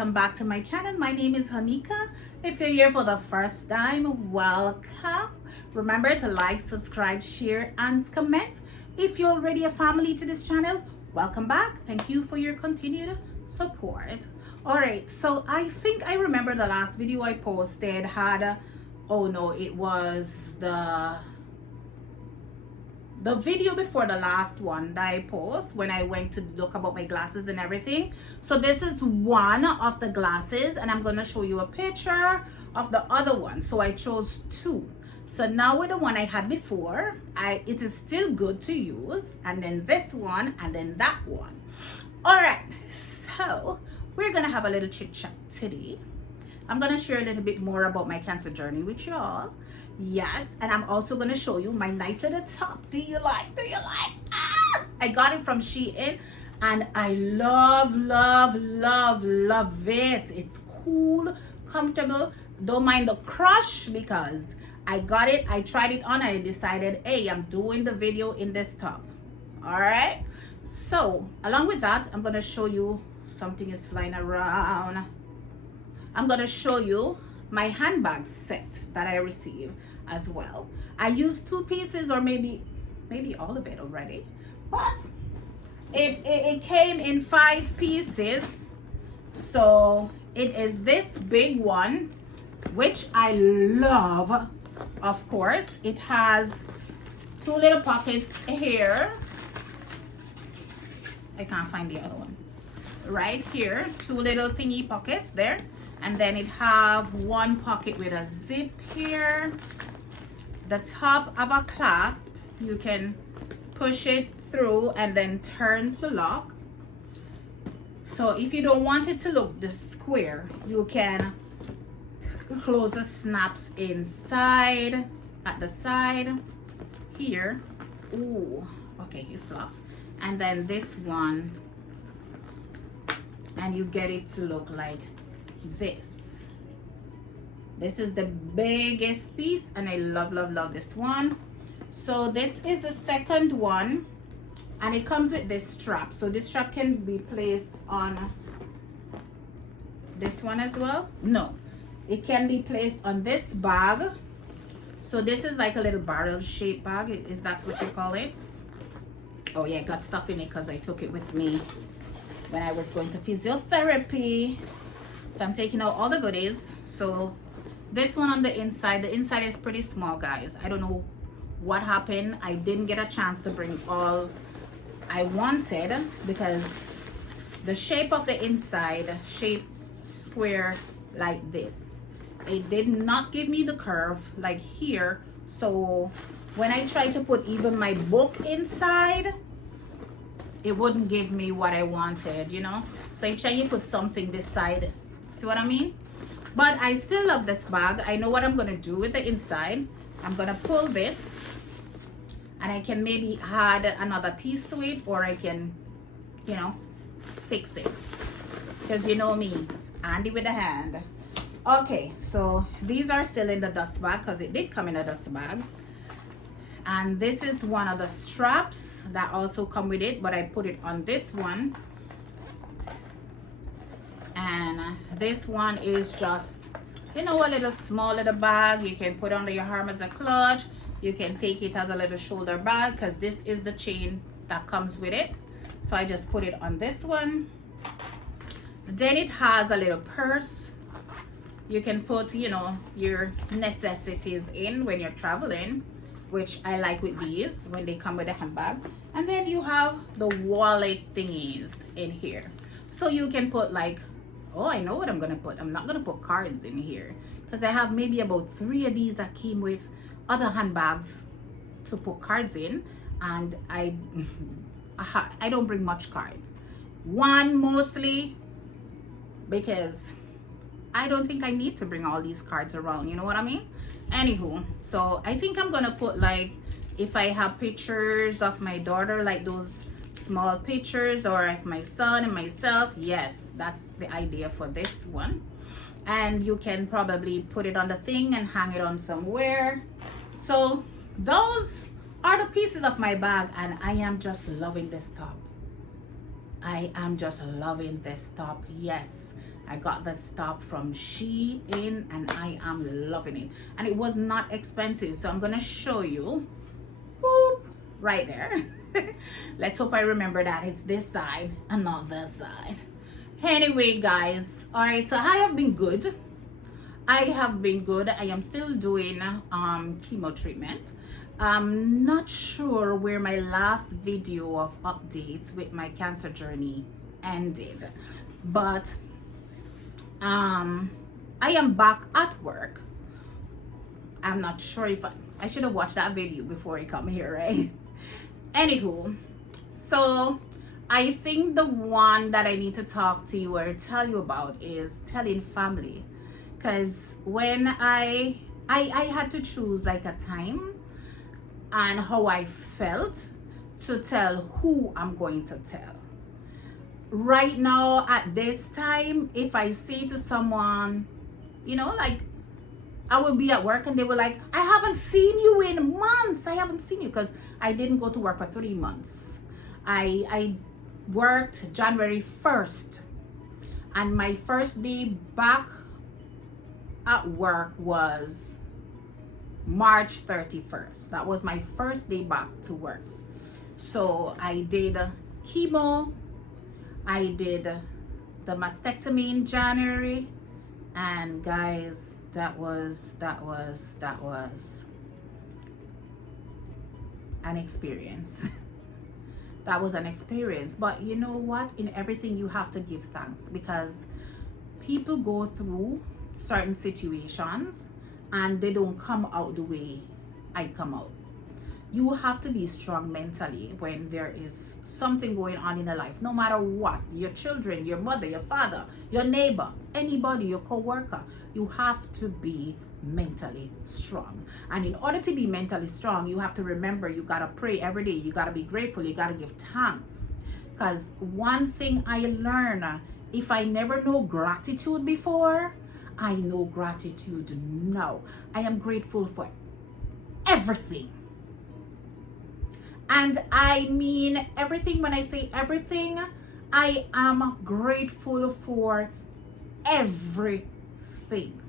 welcome back to my channel. My name is Honeika. If you're here for the first time, welcome. Remember to like, subscribe, share, and comment. If you're already a family to this channel, welcome back. Thank you for your continued support. All right, so I think I remember the last video I posted had oh no, it was the video before the last one that I post when I went to look about my glasses and everything. So this is one of the glasses, and I'm going to show you a picture of the other one. So I chose two. So now with the one I had before, it is still good to use, and then this one, and then that one. All right, so we're gonna have a little chit chat today. I'm gonna share a little bit more about my cancer journey with y'all. Yes, and I'm also gonna show you my nice little top. Do you like? Ah! I got it from SHEIN, and I love it. It's cool, comfortable. Don't mind the crush because I got it, I tried it on, I decided, hey, I'm doing the video in this top. All right, so along with that, I'm gonna show you something is flying around. I'm gonna show you my handbag set that I received as well. I used two pieces, or maybe all of it already, but it came in 5 pieces. So it is this big one, which I love. Of course, it has 2 little pockets here. I can't find the other one. Right here, 2 little thingy pockets there, and then it have 1 pocket with a zip here. The top of a clasp, you can push it through and then turn to lock. So if you don't want it to look this square, you can close the snaps inside at the side here. Ooh, okay, it's locked. And then this one, and you get it to look like this. This is the biggest piece, and I love this one. So this is the second one, and it comes with this strap. So this strap can be placed on this one as well. No, it can be placed on this bag. So this is like a little barrel shaped bag. Is that what you call it? Oh yeah, got stuff in it because I took it with me when I was going to physiotherapy. So I'm taking out all the goodies. So this one on the inside is pretty small, guys. I don't know what happened. I didn't get a chance to bring all I wanted because the shape of the inside, shape square like this, it did not give me the curve like here. So when I tried to put even my book inside, it wouldn't give me what I wanted, you know. So I try to put something this side. See what I mean? But I still love this bag. I know what I'm gonna do with the inside. I'm gonna pull this, and I can maybe add another piece to it, or I can, you know, fix it. Because you know me, handy with the hand. Okay, so these are still in the dust bag because it did come in a dust bag. And this is one of the straps that also come with it, but I put it on this one. And this one is just, you know, a little small little bag. You can put under your arm as a clutch. You can take it as a little shoulder bag because this is the chain that comes with it. So I just put it on this one. Then it has a little purse. You can put, you know, your necessities in when you're traveling, which I like with these when they come with a handbag. And then you have the wallet thingies in here. So you can put like, oh, I know what I'm gonna put. I'm not gonna put cards in here because I have maybe about 3 of these that came with other handbags to put cards in, and I don't bring much cards. One mostly because I don't think I need to bring all these cards around, you know what I mean? Anywho, so I think I'm gonna put, like, if I have pictures of my daughter, like those small pictures, or of my son and myself, yes, that's the idea for this one. And you can probably put it on the thing and hang it on somewhere. So those are the pieces of my bag, and I am just loving this top. I am just loving this top. Yes, I got the stuff from SHEIN and I am loving it. And it was not expensive. So I'm going to show you. Boop, right there. Let's hope I remember that it's this side and not this side. Anyway, guys. Alright, so I have been good. I am still doing chemo treatment. I'm not sure where my last video of updates with my cancer journey ended, but I am back at work. I'm not sure if I should have watched that video before I come here, right? Anywho, so I think the one that I need to talk to you or tell you about is telling family, because when I had to choose like a time and how I felt to tell who I'm going to tell. Right now at this time, if I say to someone, you know, like I will be at work and they were like, I haven't seen you in months. I haven't seen you, because I didn't go to work for 3 months. I worked January 1st and my first day back at work was March 31st. That was my first day back to work. So I did chemo, I did the mastectomy in January, and guys, that was an experience. That was an experience. But you know what, in everything you have to give thanks, because people go through certain situations and they don't come out the way I come out. You have to be strong mentally when there is something going on in your life, no matter what. Your children, your mother, your father, your neighbor, anybody, your co-worker. You have to be mentally strong. And in order to be mentally strong, you have to remember you got to pray every day. You got to be grateful. You got to give thanks. Because one thing I learned, if I never know gratitude before, I know gratitude now. I am grateful for everything. And I mean everything. When I say everything, I am grateful for everything.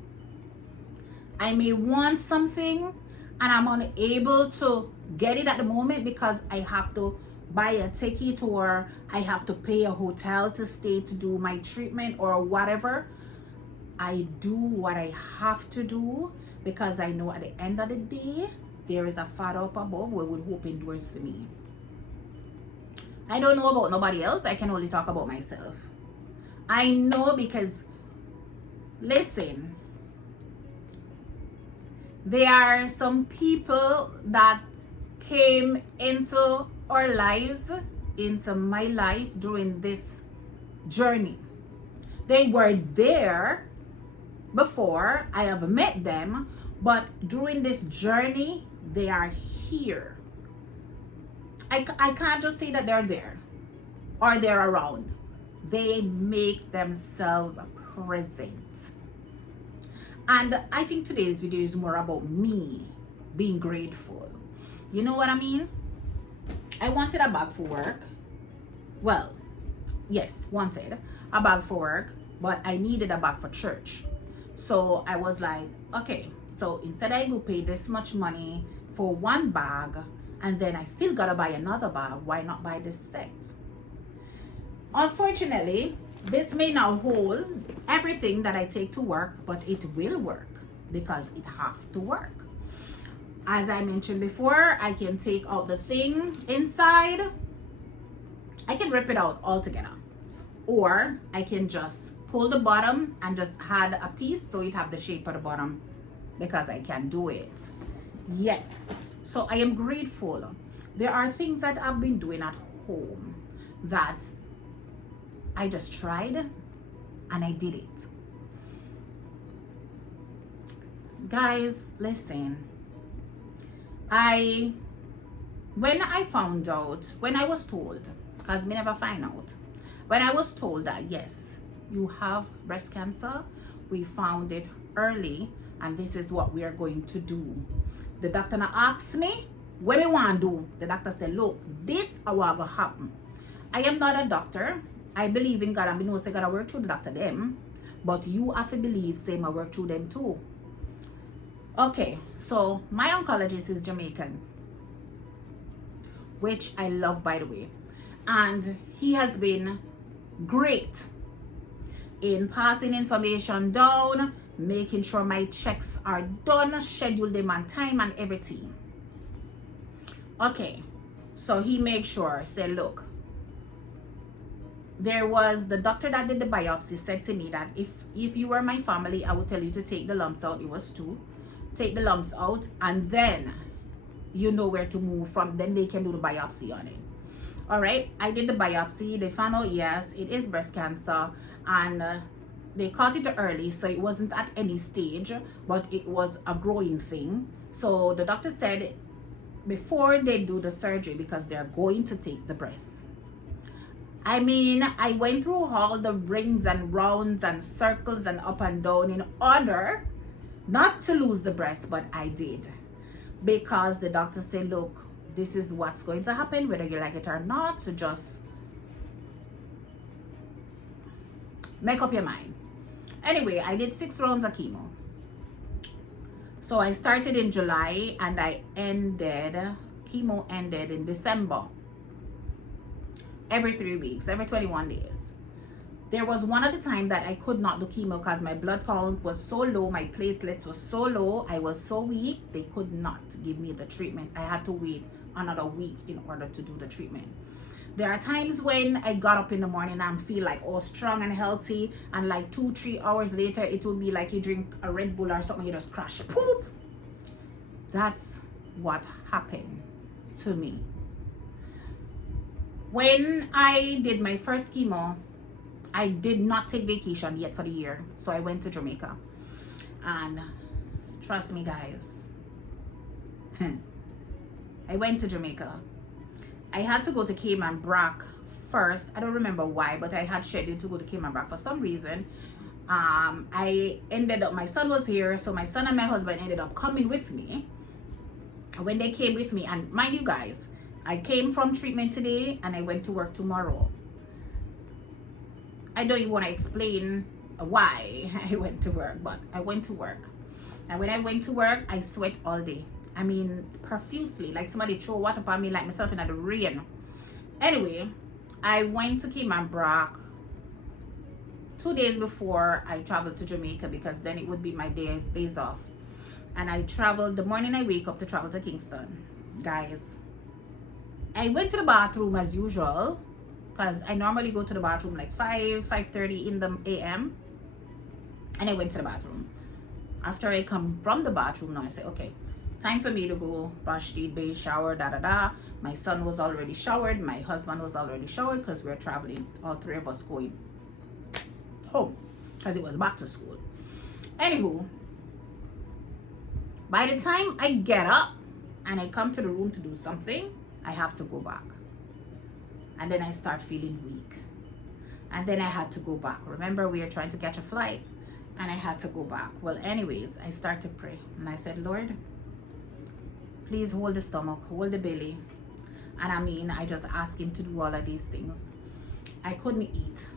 I may want something and I'm unable to get it at the moment because I have to buy a ticket or I have to pay a hotel to stay to do my treatment or whatever. I do what I have to do because I know at the end of the day, there is a Father up above who would open doors for me. I don't know about nobody else. I can only talk about myself. I know because, listen, there are some people that came into our lives, into my life during this journey. They were there before I have met them, but during this journey, they are here. I can't just say that they're there or they're around. They make themselves present. And I think today's video is more about me being grateful. You know what I mean? I wanted a bag for work. Well, yes, wanted a bag for work, but I needed a bag for church. So I was like, okay, so instead I go pay this much money for one bag and then I still gotta buy another bag, why not buy this set? Unfortunately, this may not hold everything that I take to work, but it will work because it has to work. As I mentioned before, I can take out the thing inside. I can rip it out altogether. Or I can just pull the bottom and just add a piece so it have the shape of the bottom because I can do it. Yes. So I am grateful. There are things that I've been doing at home that I just tried and I did it. Guys, listen. When I found out, when I was told, because me never find out, when I was told that yes, you have breast cancer, we found it early and this is what we are going to do. The doctor now asked me, what me want to do? The doctor said, look, this is what will happen. I am not a doctor. I believe in God and I know God work through the doctor them. but you have to believe same I work through them too. Okay, so my oncologist is Jamaican, which I love, by the way, and he has been great in passing information down, making sure my checks are done, schedule them on time and everything. Okay, so he made sure, said, look, there was the doctor that did the biopsy said to me that if you were my family, I would tell you to take the lumps out. It was 2. Take the lumps out, and then you know where to move from. Then they can do the biopsy on it. All right, I did the biopsy. They found out, yes, it is breast cancer, and they caught it early, so it wasn't at any stage, but it was a growing thing. So the doctor said before they do the surgery, because they're going to take the breast. I mean, I went through all the rings and rounds and circles and up and down in order not to lose the breast, but I did, because the doctor said, look, this is what's going to happen whether you like it or not, so just make up your mind. Anyway, I did 6 rounds of chemo. So I started in July and chemo ended in December. Every 3 weeks, every 21 days. There was one at the time that I could not do chemo because my blood count was so low, my platelets were so low, I was so weak, they could not give me the treatment. I had to wait another week in order to do the treatment. There are times when I got up in the morning and feel like, oh, strong and healthy, and like 2-3 hours later, it would be like you drink a Red Bull or something, you just crash, poop. That's what happened to me. When I did my first chemo, I did not take vacation yet for the year. So I went to Jamaica. And trust me, guys, I went to Jamaica. I had to go to Cayman-Brac first. I don't remember why, but I had scheduled to go to Cayman-Brac for some reason. I ended up, my son was here, so my son and my husband ended up coming with me. When they came with me, and mind you guys, I came from treatment today and I went to work tomorrow. I don't even want to explain why I went to work, but I went to work. And when I went to work, I sweat all day. I mean, profusely, like somebody throw water upon me, like myself in the rain. Anyway, I went to Cayman-Brac 2 days before I traveled to Jamaica, because then it would be my days off. And I traveled, the morning I wake up to travel to Kingston. Guys, I went to the bathroom as usual, because I normally go to the bathroom like 5:30 in the a.m. And I went to the bathroom. After I come from the bathroom, now I say, okay, time for me to go brush teeth, bathe, shower, My son was already showered. My husband was already showered, because we're traveling, all 3 of us going home, because it was back to school. Anywho, by the time I get up and I come to the room to do something, I have to go back. And then I start feeling weak. And then I had to go back. Remember, we are trying to catch a flight. And I had to go back. Well, anyways, I start to pray. And I said, Lord, please hold the stomach, hold the belly. And I mean, I just asked him to do all of these things. I couldn't eat,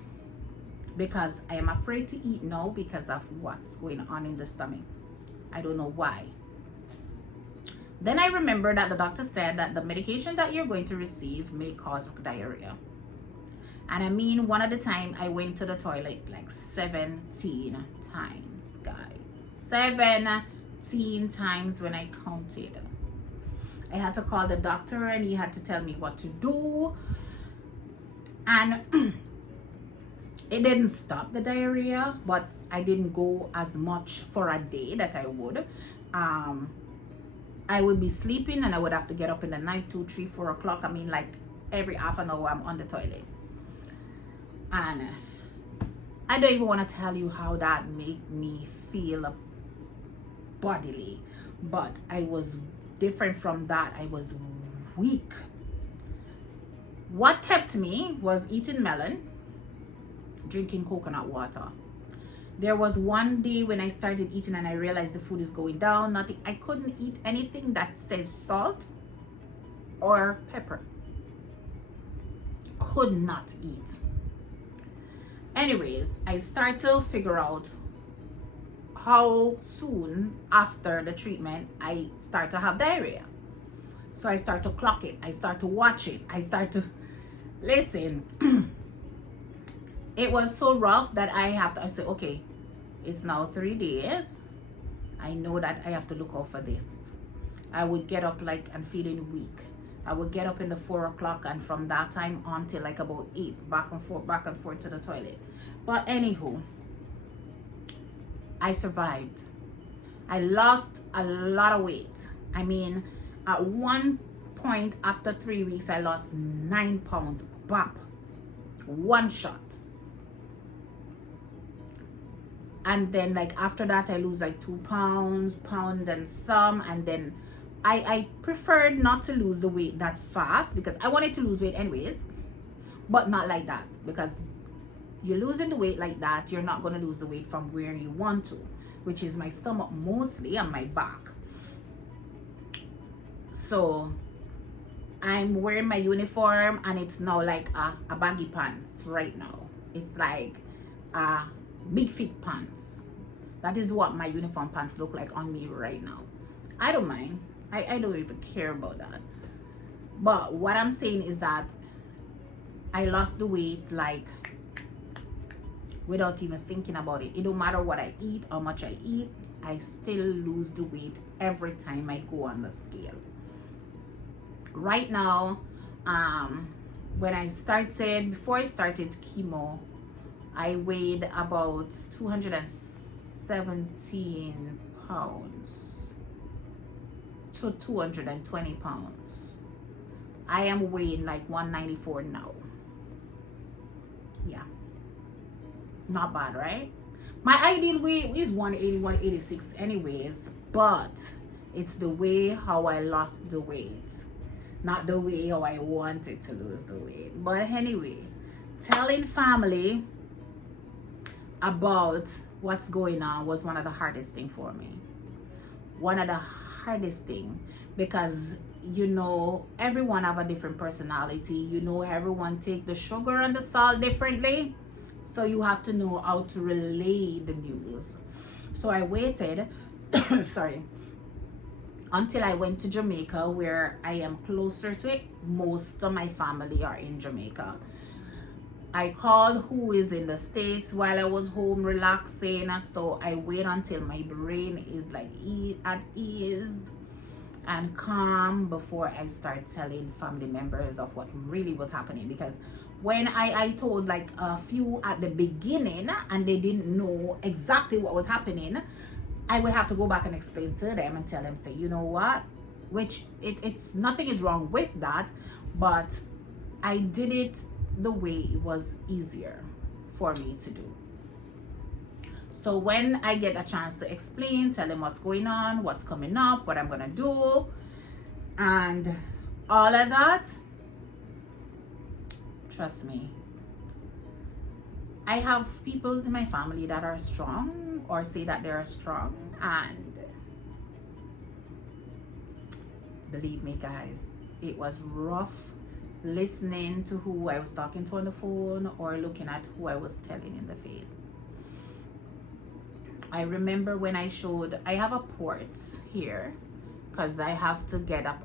because I am afraid to eat now because of what's going on in the stomach. I don't know why. Then I remember that the doctor said that the medication that you're going to receive may cause diarrhea. And I mean, one at a time, I went to the toilet like 17 times, guys. 17 times when I counted. I had to call the doctor and he had to tell me what to do. And it didn't stop the diarrhea, but I didn't go as much for a day that I would. I would be sleeping and I would have to get up in the night, 2, 3, 4 o'clock. I mean, like every half an hour I'm on the toilet. And I don't even want to tell you how that made me feel bodily, but I was different from that. I was weak. What kept me was eating melon, drinking coconut water. There was one day when I started eating and I realized the food is going down. I couldn't eat anything that says salt or pepper. Could not eat. Anyways, I start to figure out how soon after the treatment I start to have diarrhea. So I start to clock it. I start to watch it. I start to listen. It was so rough that I said, okay, it's now 3 days. I know that I have to look out for this. I would get up like and feeling weak. I would get up in the 4 o'clock, and from that time on till like about 8, back and forth to the toilet. But anywho, I survived. I lost a lot of weight. I mean, at one point after 3 weeks, I lost 9 pounds. Bap. One shot. And then like after that, I lose like 2 pounds, pound and some. And then I preferred not to lose the weight that fast because I wanted to lose weight anyways, but not like that, because you're losing the weight like that, you're not going to lose the weight from where you want to, which is my stomach mostly and my back. So I'm wearing my uniform, and it's now like a baggy pants right now. It's like a big fit pants. That is what my uniform pants look like on me right now. I don't mind. I don't even care about that. But what I'm saying is that I lost the weight like without even thinking about it. It don't matter what I eat, how much I eat, I still lose the weight every time I go on the scale. Right now, before I started chemo, I weighed about 217 pounds to 220 pounds. I am weighing like 194 now. Yeah, not bad, right? My ideal weight is 180, 186 anyways, but it's the way how I lost the weight, not the way how I wanted to lose the weight. But anyway, telling family about what's going on was one of the hardest thing for me. One of the hardest thing, because you know, everyone have a different personality. You know, everyone take the sugar and the salt differently, so you have to know how to relay the news. So I waited sorry, until I went to Jamaica, where I am closer to it. Most of my family are in Jamaica. I called who is in the States while I was home relaxing, so I wait until my brain is like at ease and calm before I start telling family members of what really was happening. Because when I told like a few at the beginning and they didn't know exactly what was happening, I would have to go back and explain to them and tell them, say, you know what, which it's nothing is wrong with that, but I did it the way it was easier for me to do. So when I get a chance to explain, tell them what's going on, what's coming up, what I'm gonna do, and all of that, trust me, I have people in my family that are strong or say that they are strong, and believe me guys, it was rough listening to who I was talking to on the phone or looking at who I was telling in the face. I remember when I have a port here because I had to get a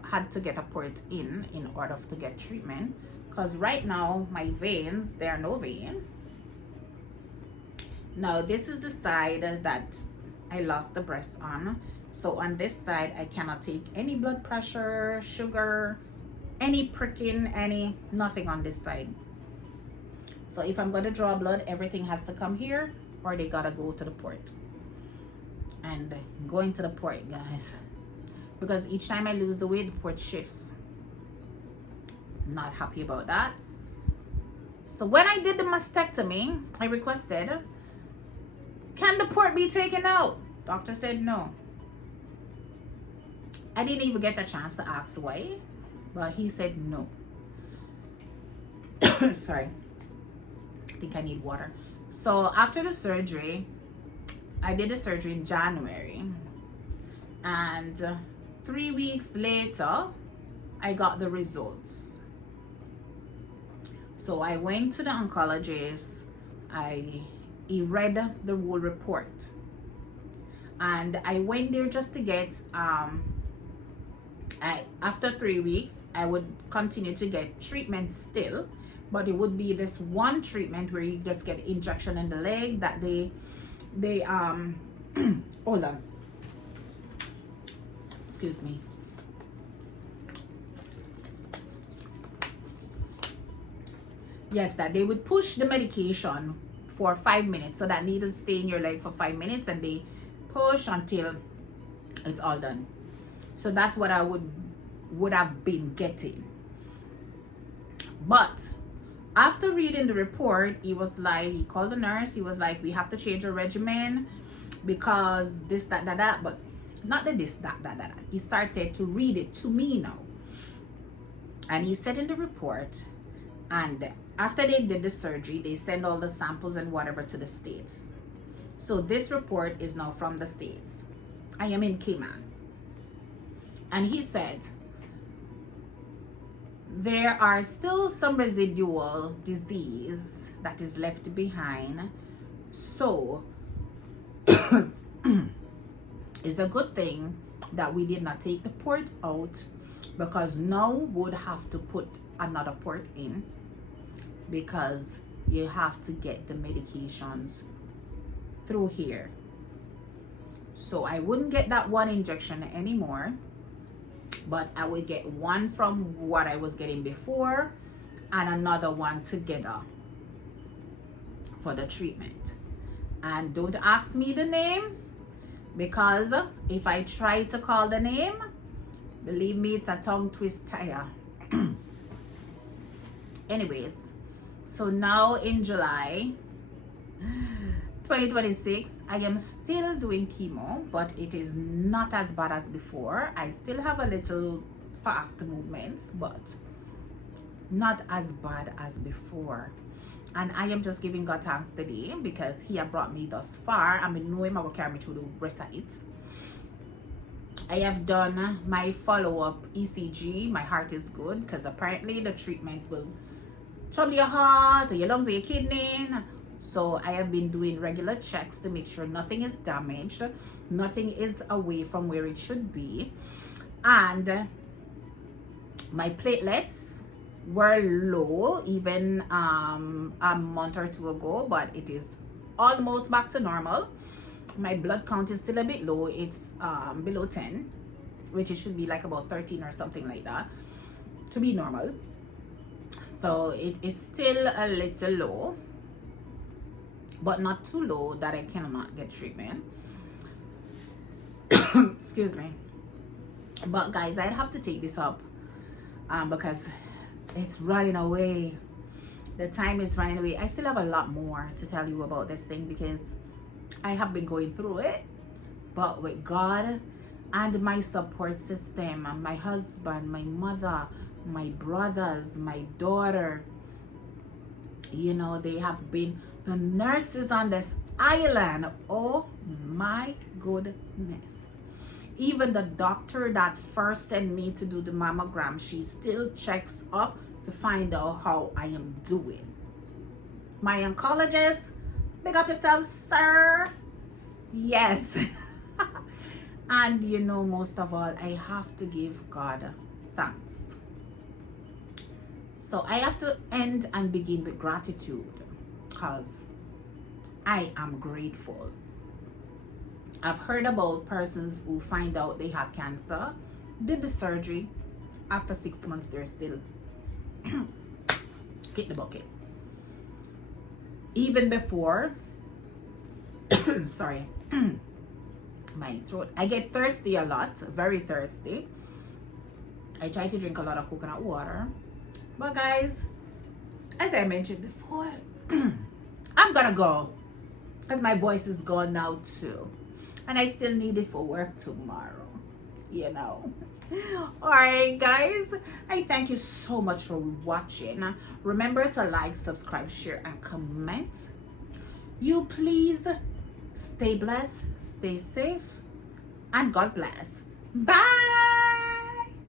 port in order to get treatment, because right now my veins, there are no vein. Now this is the side that I lost the breast on. So on this side I cannot take any blood pressure, sugar, any pricking, nothing on this side. So if I'm going to draw blood, everything has to come here, or they gotta go to the port. And going to the port, guys, because each time I lose the weight, the port shifts. Not happy about that. So when I did the mastectomy, I requested, can the port be taken out? Doctor said no. I didn't even get a chance to ask why, but he said no. Sorry, I think I need water. So after the surgery, I did the surgery in January, and 3 weeks later I got the results. So I went to the oncologist he read the whole report, and I went there just to get after 3 weeks I would continue to get treatment still, but it would be this one treatment where you just get injection in the leg that they hold on, excuse me. Yes, that they would push the medication for 5 minutes, so that needle stay in your leg for 5 minutes, and they push until it's all done. So that's what I would have been getting. But after reading the report, he called the nurse. He was like, we have to change your regimen because this, that, but not the this, that. He started to read it to me now. And he said in the report, and after they did the surgery, they send all the samples and whatever to the States. So this report is now from the States. I am in Cayman. And he said, there are still some residual disease that is left behind. So it's a good thing that we did not take the port out, because now would have to put another port in, because you have to get the medications through here. So I wouldn't get that one injection anymore, but I would get one from what I was getting before and another one together for the treatment. And don't ask me the name, because if I try to call the name, believe me, it's a tongue twister. Anyways, so now in July 2026, I am still doing chemo, but it is not as bad as before. I still have a little fast movements, but not as bad as before. And I am just giving God thanks today, because he has brought me thus far. I know him will carry me through the rest of it. I have done my follow-up ECG. My heart is good, because apparently the treatment will trouble your heart, or your lungs, or your kidney. So I have been doing regular checks to make sure nothing is damaged, nothing is away from where it should be. And my platelets were low even a month or two ago, but it is almost back to normal. My blood count is still a bit low. It's below 10, which it should be like about 13 or something like that to be normal. So it is still a little low, but not too low that I cannot get treatment. Excuse me. But guys, I'd have to take this up because it's running away. The time is running away. I still have a lot more to tell you about this thing, because I have been going through it, but with God and my support system, and my husband, my mother, my brothers, my daughter, you know, they have been the nurses on this island. Oh my goodness. Even the doctor that first sent me to do the mammogram, she still checks up to find out how I am doing. My oncologist, big up yourself, sir. Yes. And you know, most of all, I have to give God thanks. So I have to end and begin with gratitude, because I am grateful. I've heard about persons who find out they have cancer, did the surgery, after 6 months they're still kick the bucket. Even before, sorry, my throat. I get thirsty a lot, very thirsty. I try to drink a lot of coconut water. But guys, as I mentioned before, I'm gonna go, because my voice is gone now too. And I still need it for work tomorrow, you know. All right, guys, I thank you so much for watching. Remember to like, subscribe, share, and comment. You please stay blessed, stay safe, and God bless. Bye.